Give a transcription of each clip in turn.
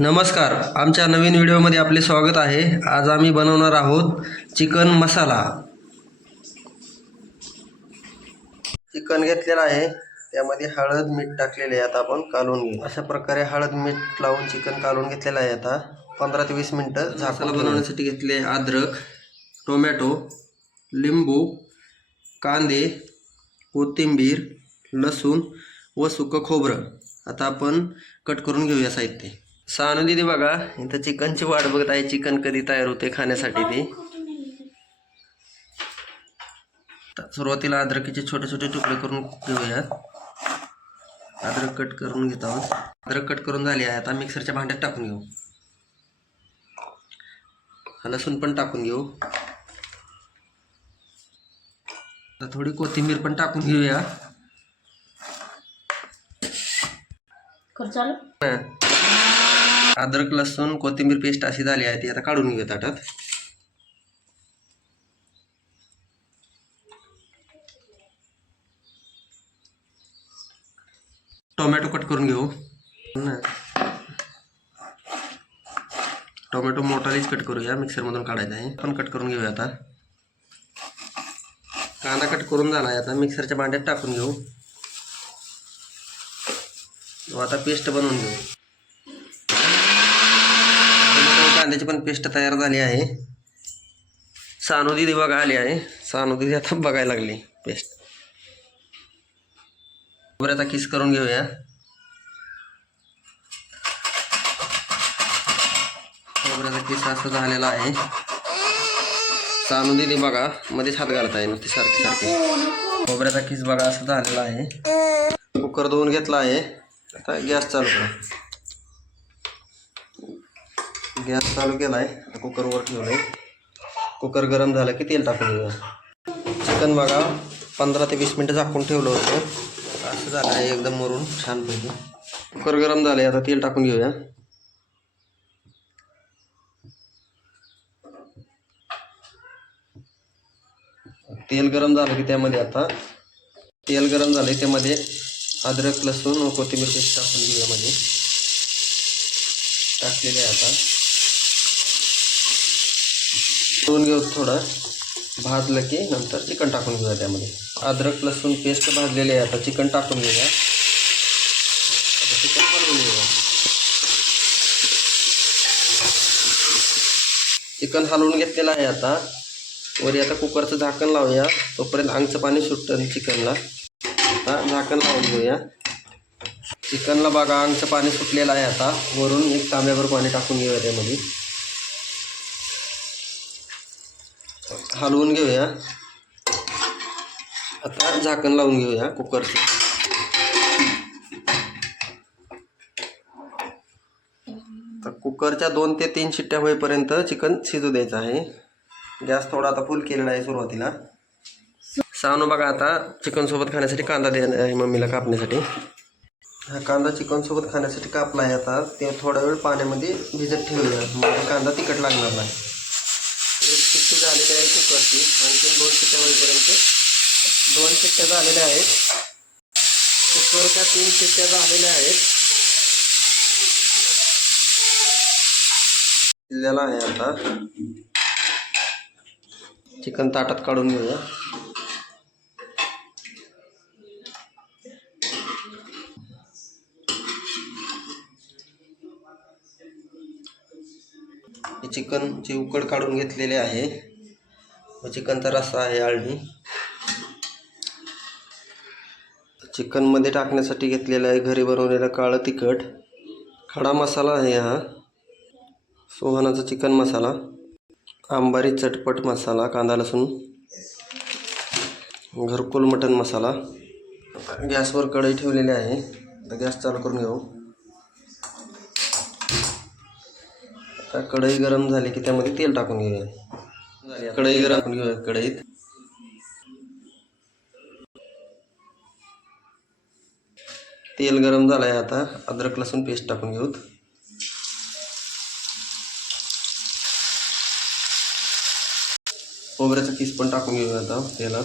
नमस्कार. आमच्या नवीन व्हिडिओमध्ये आपले स्वागत आहे. आज आम्ही बनवणार आहोत चिकन मसाला. चिकन घेतलेलं आहे. त्यामध्ये हळद मीठ टाकलेले आहे आता आपण कालवून घेऊ. अशा प्रकारे हळद मीठ लावून चिकन कालवून घेतलेलं आहे आता. पंधरा ते वीस मिनटं झाकण बनवण्यासाठी घेतले अद्रक टोमॅटो लिंबू कांदे कोथिंबीर लसूण व सुकं खोबरं. आता आपण कट करून घेऊया साहित्य. सानू दिदी बघा इथं चिकनची वाट बघत आहे. चिकन कधी तयार होते खाण्यासाठी ती. सुरुवातीला अद्रकीचे छोटे छोटे तुकडे करून घेऊया अद्रक कट करून घेत आहोत अद्रक कट करून झाली आहे. आता मिक्सरच्या भांड्यात टाकून घेऊ. लसूण पण टाकून घेऊ. आता थोडी कोथिंबीर पण टाकून घेऊया. अद्रक लसूण कोथिंबीर पेस्ट अशी झाली आहे ती आता काढून घेऊया ताटात. टोमॅटो कट करून घेऊ. ना. टोमॅटो मोठालीच कट करूया मिक्सरमधून काढायचा आहे. पण कट करून घेऊया आता. कांदा कट करून झाला आहे आता मिक्सरच्या भांड्यात टाकून घेऊ. आता पेस्ट बनवून घेऊ टोमॅटो कांद्याची पण पेस्ट तयार झाली आहे. सानू दिदी बघा आली आहे. सानू दिदी आता बघायला लागली पेस्ट. खोबऱ्याचा किस करून घेऊया. खोबऱ्याचा किस असं झालेला आहे. सानू दिदी बघा मध्येच हात घालत आहे नुसती सारखी सारखी. खोबऱ्याचा किस बघा असं झालेला आहे. कुकर धुवून घेतला आहे. आता गॅस चालू करा. गॅस चालू केला आहे कुकरवर ठेवलं आहे कुकर गरम झालं की तेल टाकून घेऊया. चिकन बघा पंधरा ते वीस मिनटं झाकून ठेवलं होतं. असं झालं आहे एकदम मरून छानपैकी. कुकर गरम झालं आहे आता तेल टाकून घेऊया. तेल गरम झालं की त्यामध्ये आता तेल गरम झालं त्यामध्ये अद्रक लसूण व कोथिंबीर पेस्ट टाकून घेऊया मध्ये. टाकलेलं आहे आता. दोन घेऊ थोडं भाजलं की नंतर चिकन टाकून घेऊया त्यामध्ये. अद्रक लसूण पेस्ट भाजलेली आहे आता चिकन टाकून घेऊया. आता चिकन बनवून घेऊया. चिकन हलवून घेतलेलं आहे आता. वरी आता कुकरचं झाकण लावूया. तोपर्यंत अंगचं पाणी सुटतं चिकनला. आता झाकण लावून घेऊया. चिकनला बघा अंगचं पाणी सुटलेलं आहे आता. वरून एक तांब्यावर पाणी टाकून घेऊया त्यामध्ये. हलवून घेऊया. आता झाकण लावून घेऊया कुकरचं. तर कुकरच्या दोन ते तीन शिट्ट्या होईपर्यंत चिकन शिजू द्यायचं आहे. गॅस थोडा आता फुल केलेला आहे सुरुवातीला. सानू बघा आता चिकनसोबत खाण्यासाठी कांदा देणार आहे मम्मीला कापण्यासाठी. हा कांदा चिकनसोबत खाण्यासाठी कापला आहे आता. ते थोडा वेळ पाण्यामध्ये भिजत ठेवूया. मग कांदा तिखट लागणार नाही. एक शिट्टी झालेली आहे कुकरची आणखीन दोन शिट्ट्या होईपर्यंत. दोन शिट्ट्या झालेल्या आहेत. कुकरच्या तीन शिट्ट्या झालेल्या आहेत. शिजलेला आहे आता. चिकन ताटात काढून घेऊया. चिकनची उकड काढून घेतलेली आहे. व चिकनचा रस्सा आहे आळणी. चिकनमध्ये टाकण्यासाठी घेतलेलं आहे घरी बनवलेलं काळं तिखट. खडा मसाला आहे हा. सोहनाचा चिकन मसाला. आंबारी चटपट मसाला कांदा लसूण. घरकुल मटन मसाला. गॅसवर कढई ठेवलेली आहे. गॅस चालू करून घेऊ. आता कढई गरम झाली की त्यामध्ये तेल टाकून घेऊया. कढई गरम. करून घेऊया कढईत. तेल गरम झालं आहे आता. अद्रक लसूण पेस्ट टाकून घेऊत. खोबऱ्याचा किस पण टाकून घेऊया आता तेलात.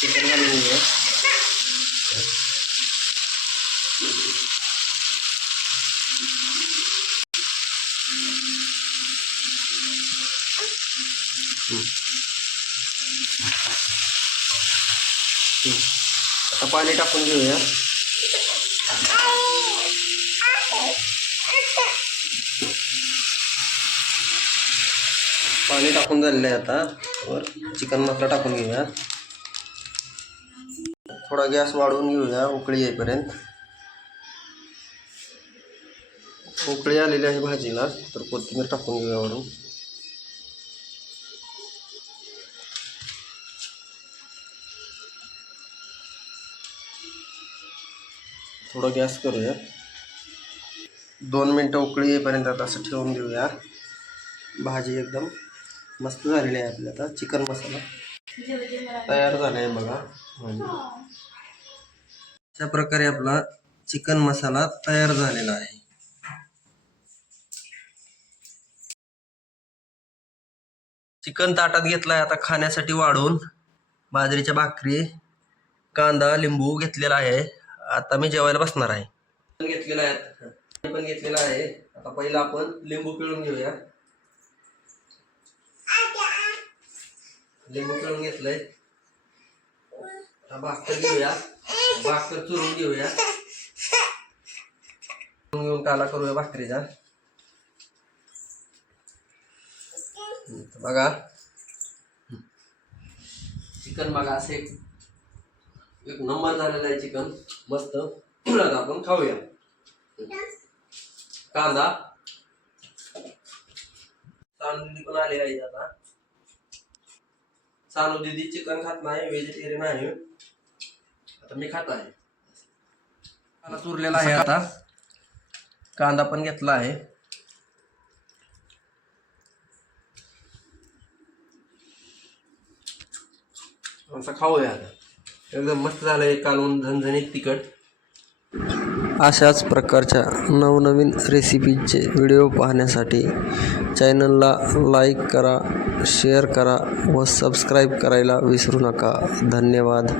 चिकन घालून घेऊया आता पाणी टाकून घेऊया. पाणी टाकून झालेलं आहे आता. वर चिकन मसाला टाकून घेऊया थोडा गॅस वाढवून घेऊया, उकळी येईपर्यंत. उकळी आलेली आहे भाजीला, तर कोथिंबीर टाकून घेऊया वरून. थोडं गॅस करूया. दोन मिनटं उकळी येईपर्यंत आता भाजी एकदम मस्त आहे आपली आता, चिकन मसाला. तयार झाला आहे बघा. अशा प्रकारे आपला चिकन मसाला तयार झालेला आहे. चिकन ताटात घेतलाय आता खाण्यासाठी वाढून. बाजरीच्या भाकरी कांदा लिंबू घेतलेला आहे. आता मी जेवायला बसणार आहे. पण घेतलेला आहे पण घेतलेला आहे. आता पहिला आपण लिंबू पिळून घेऊया. लिंबू पिळून घेतलंय. भाकर घेऊया. भाकर चुरून घेऊया. घेऊन काला करूया भाकरीचा. बघा. चिकन बघा असे एक नंबर झालेला आहे चिकन. मस्त. आता आपण खाऊया. कांदा. सानू दिदी पण आलेला आहे आता. सानू दिदी चिकन खात नाही व्हेजिटेरियन आहे. आता मी खात आहे. कांदा चुरलेला आहे आता. कांदा पण घेतला आहे. असं खाऊया आता. एकदम मस्त झालंय कालून झणझणीत तिखट. अशाच प्रकारच्या नवनवीन रेसिपीचे व्हिडिओ पाहण्यासाठी चॅनलला लाईक करा शेअर करा व सबस्क्राईब करायला विसरू नका. धन्यवाद.